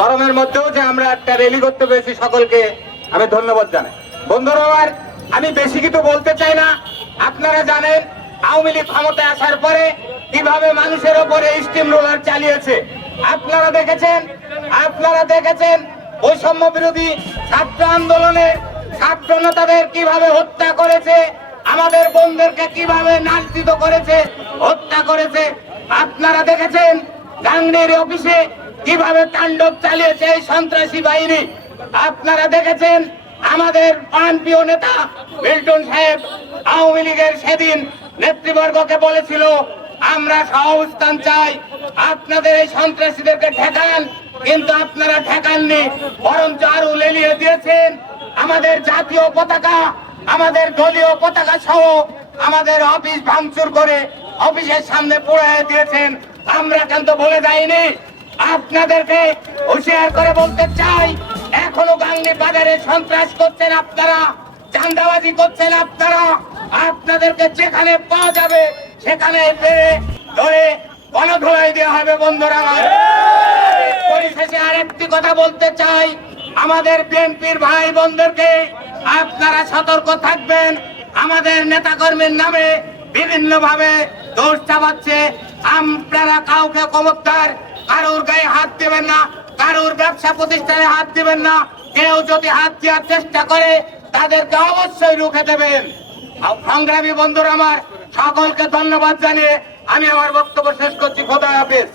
গরমের মধ্যেও যে আমরা একটা র্যালি করতে পেরেছি, সকলকে আমি ধন্যবাদ জানাই। বন্ধুরা আমার, আমি বেশি কিছু বলতে চাই না। আপনারা জানেন আওয়ামী লীগ ক্ষমতায় আসার পরে কিভাবে মানুষের ওপরে স্টিম রোলার চালিয়েছে। আপনারা দেখেছেন বৈষম্য বিরোধী ছাত্র আন্দোলনের ছাত্র নেতাদের কিভাবে হত্যা করেছে, আমাদের বোনদেরকে কিভাবে লাঞ্ছিত করেছে, হত্যা করেছে। আপনারা দেখেছেন গাংনীর অফিসে কিভাবে তাণ্ডব চালিয়েছে এই সন্ত্রাসী বাহিনী। আপনারা দেখেছেন আমাদের প্রাণপ্রিয় নেতা মিল্টন সাহেব আওয়ামী লীগের সেদিন নেতৃবর্গকে বলেছিল, আমরা সহাবস্থান চাই, আপনাদের এই সন্ত্রাসীদেরকে ঠেকান। কিন্তু আপনারা ঠেকাননি, বরঞ্চ আরো লেলিয়ে দিয়েছেন আমাদের জাতীয় পতাকা, আমাদের দলীয় পতাকা সহ আমাদের অফিস ভাঙচুর করে অফিসের সামনে পুড়িয়ে দিয়েছেন। আমরা কিন্তু বলে যাইনি। আপনাদেরকে হুঁশিয়ার করে বলতে চাই, এখনো গাংনী বাজারে সন্ত্রাস করছেন আপনারা, চাঁদাবাজি করছেন আপনারা। আপনাদেরকে যেখানে পাওয়া যাবে সেখানে পেরে ধরে গণধোলাই দেওয়া হবে। বন্ধুরা আমার, পরিশেষে আরেকটি কথা বলতে চাই, আমাদের বিএনপির ভাই বোনদেরকে আপনারা সতর্ক থাকবেন। আমাদের নেতাকর্মীর নামে বিভিন্ন ভাবে দোষ চাপাচ্ছে। আপনারা কাউকে খবরদার কারোর গায়ে হাত দেবেন না, কারোর ব্যবসা প্রতিষ্ঠানে হাত দিবেন না। কেউ যদি হাত দেওয়ার চেষ্টা করে তাদেরকে অবশ্যই রুখে দেবেন। সংগ্রামী বন্ধুরা আমার, সকলকে ধন্যবাদ জানিয়ে আমি আমার বক্তব্য শেষ করছি। খোদা হাফেজ।